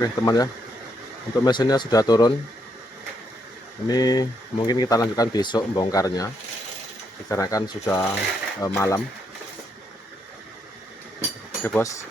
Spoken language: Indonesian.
Oke teman ya, untuk mesinnya sudah turun. Ini mungkin kita lanjutkan besok membongkarnya, dikarenakan sudah malam. Oke bos.